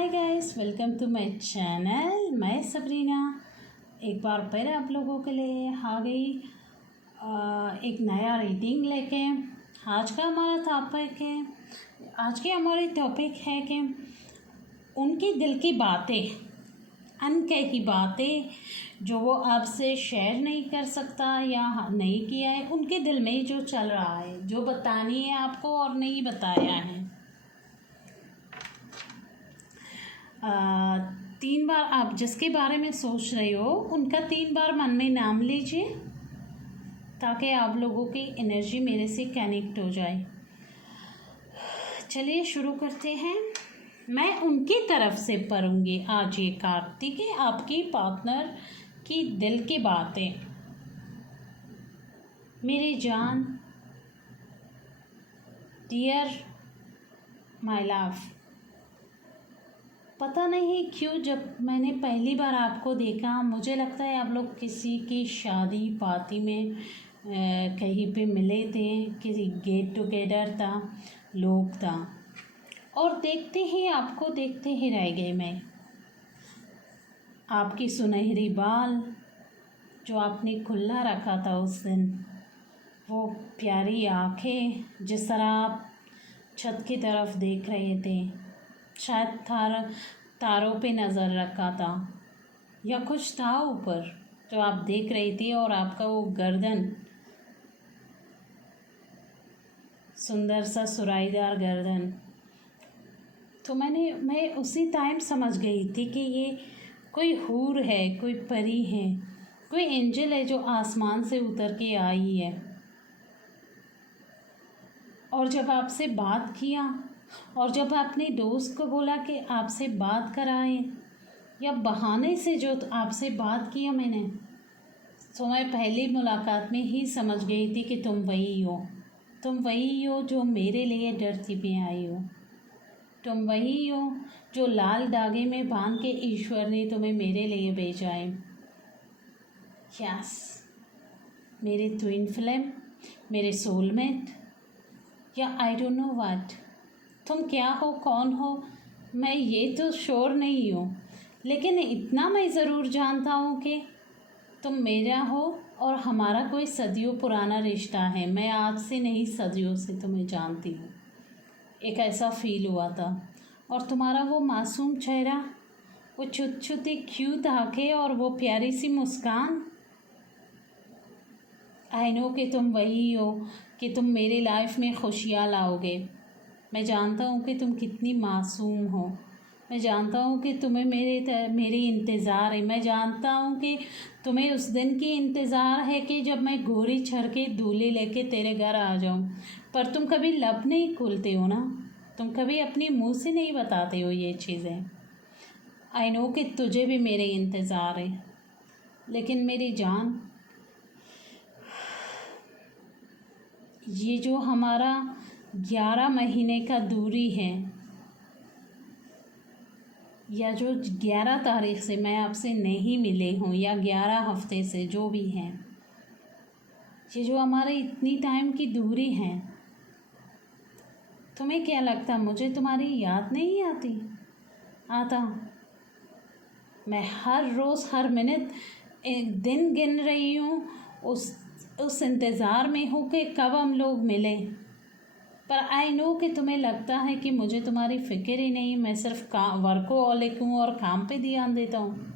Hi guys, welcome to my channel. मैं Sabrina एक बार फिर आप लोगों के लिए आ गई एक नया रीडिंग लेके। आज का हमारा टॉपिक है आज की हमारी टॉपिक है कि उनके दिल की बातें, अनकही बातें जो वो आपसे शेयर नहीं कर सकता या नहीं किया है, उनके दिल में जो चल रहा है, जो बतानी है आपको और नहीं बताया है। 3 बार आप जिसके बारे में सोच रहे हो उनका 3 बार मन में नाम लीजिए ताकि आप लोगों की एनर्जी मेरे से कनेक्ट हो जाए। चलिए शुरू करते हैं। मैं उनकी तरफ से पढ़ूंगी आज ये कार्ड, ठीक है। आपकी पार्टनर की दिल की बातें। मेरी जान, डियर माय लव, पता नहीं क्यों जब मैंने पहली बार आपको देखा मुझे लगता है आप लोग किसी की शादी पार्टी में कहीं पे मिले थे, किसी गेट टुगेदर था, लोग था, और देखते ही रह गई मैं। आपकी सुनहरी बाल जो आपने खुला रखा था उस दिन, वो प्यारी आँखें, जिस तरह आप छत की तरफ देख रहे थे, शायद तारों पे नज़र रखा था या कुछ था ऊपर जो आप देख रही थी, और आपका वो गर्दन, सुंदर सा सुराईदार गर्दन। तो मैं उसी टाइम समझ गई थी कि ये कोई हूर है, कोई परी है, कोई एंजल है जो आसमान से उतर के आई है। और जब आपसे बात किया और जब आपने दोस्त को बोला कि आपसे बात कराए या बहाने से जो आपसे बात किया मैंने, तो मैं पहली मुलाकात में ही समझ गई थी कि तुम वही हो जो मेरे लिए धरती पे आई हो। तुम वही हो जो लाल धागे में बांध के ईश्वर ने तुम्हें मेरे लिए भेजा है। यस, मेरे ट्विन फ्लेम, मेरे सोलमेट, या आई डोंट नो व्हाट। तुम क्या हो, कौन हो, मैं ये तो श्योर नहीं हूँ, लेकिन इतना मैं ज़रूर जानता हूँ कि तुम मेरा हो और हमारा कोई सदियों पुराना रिश्ता है। मैं आज से नहीं, सदियों से तुम्हें जानती हूँ। एक ऐसा फील हुआ था। और तुम्हारा वो मासूम चेहरा, वो छुट-छुटी क्यूट आँखें और वो प्यारी सी मुस्कान, आई नो कि तुम वही हो, कि तुम मेरी लाइफ में खुशियाँ लाओगे। मैं जानता हूँ कि तुम कितनी मासूम हो। मैं जानता हूँ कि तुम्हें मेरी इंतज़ार है। मैं जानता हूँ कि तुम्हें उस दिन की इंतज़ार है कि जब मैं घोड़ी चढ़ के दूल्हे लेके तेरे घर आ जाऊँ। पर तुम कभी लब नहीं खोलते हो ना, तुम कभी अपने मुंह से नहीं बताते हो ये चीज़ें। आई नो कि तुझे भी मेरे इंतज़ार है, लेकिन मेरी जान, ये जो हमारा 11 महीने का दूरी है, या जो 11 तारीख से मैं आपसे नहीं मिले हूँ, या 11 हफ्ते से जो भी है, ये जो हमारे इतनी टाइम की दूरी है, तुम्हें क्या लगता मुझे तुम्हारी याद नहीं आता? मैं हर रोज़ हर मिनट एक दिन गिन रही हूँ, उस इंतज़ार में हूँ कि कब हम लोग मिले। पर आई नो कि तुम्हें लगता है कि मुझे तुम्हारी फ़िक्र ही नहीं, मैं सिर्फ वर्कोहॉलिक हूँ और काम पे ध्यान देता हूँ।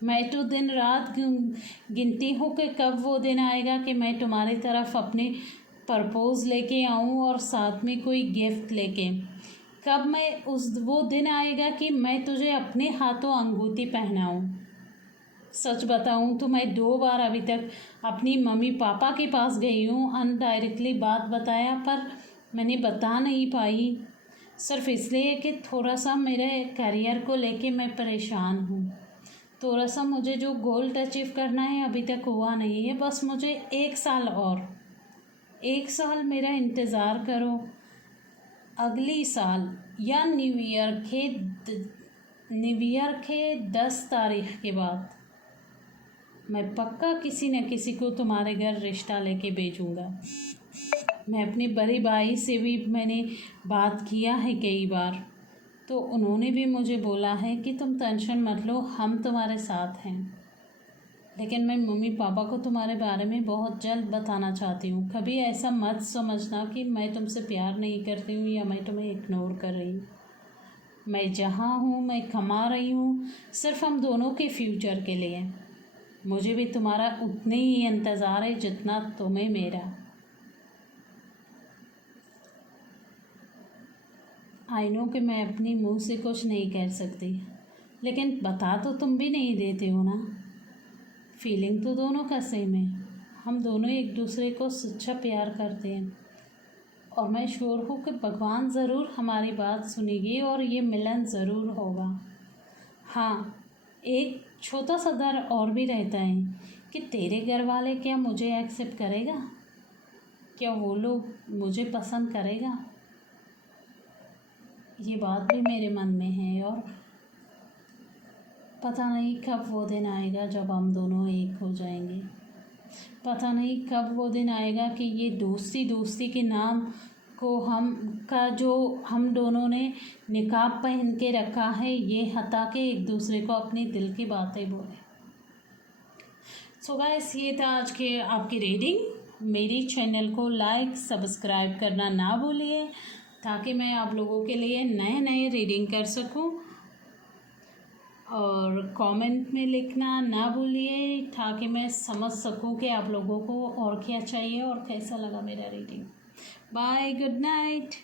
मैं तो दिन रात गिनती हूँ कि कब वो दिन आएगा कि मैं तुम्हारी तरफ अपने प्रपोज़ लेके आऊँ और साथ में कोई गिफ्ट लेके। कब वो दिन आएगा कि मैं तुझे अपने हाथों अंगूठी पहनाऊँ। सच बताऊँ तो मैं 2 बार अभी तक अपनी मम्मी पापा के पास गई हूँ, अनडायरेक्टली बात बताया, पर मैंने बता नहीं पाई, सिर्फ इसलिए कि थोड़ा सा मेरे करियर को लेके मैं परेशान हूँ। थोड़ा सा मुझे जो गोल अचीव करना है अभी तक हुआ नहीं है। बस मुझे 1 साल और 1 साल मेरा इंतज़ार करो। अगली साल या न्यू ईयर के 10 तारीख के बाद मैं पक्का किसी न किसी को तुम्हारे घर रिश्ता लेके भेजूँगा। मैं अपने बड़े भाई से भी मैंने बात किया है कई बार, तो उन्होंने भी मुझे बोला है कि तुम टेंशन मत लो, हम तुम्हारे साथ हैं। लेकिन मैं मम्मी पापा को तुम्हारे बारे में बहुत जल्द बताना चाहती हूँ। कभी ऐसा मत समझना कि मैं तुमसे प्यार नहीं करती हूँ या मैं तुम्हें इग्नोर कर रही हूँ। मैं जहाँ हूँ, मैं कमा रही हूँ सिर्फ हम दोनों के फ्यूचर के लिए। मुझे भी तुम्हारा उतने ही इंतज़ार है जितना तुम्हें मेरा। आई नो कि मैं अपनी मुंह से कुछ नहीं कह सकती, लेकिन बता तो तुम भी नहीं देते हो ना। फीलिंग तो दोनों का सेम है। हम दोनों एक दूसरे को सच्चा प्यार करते हैं और मैं श्योर हूँ कि भगवान ज़रूर हमारी बात सुनेगी और ये मिलन ज़रूर होगा। हाँ, एक छोटा सा डर और भी रहता है कि तेरे घर वाले क्या मुझे एक्सेप्ट करेगा, क्या वो लोग मुझे पसंद करेगा। ये बात भी मेरे मन में है और पता नहीं कब वो दिन आएगा जब हम दोनों एक हो जाएंगे। पता नहीं कब वो दिन आएगा कि ये दोस्ती दोस्ती के नाम को हम दोनों ने निकाब पहन के रखा है, ये हटा के एक दूसरे को अपनी दिल की बातें बोले। सो गाइस, ये था आज के आपकी रीडिंग। मेरी चैनल को लाइक सब्सक्राइब करना ना भूलिए ताकि मैं आप लोगों के लिए नए नए रीडिंग कर सकूं। और कमेंट में लिखना ना भूलिए ताकि मैं समझ सकूं कि आप लोगों को और क्या चाहिए और कैसा लगा मेरा रीडिंग। Bye, good night.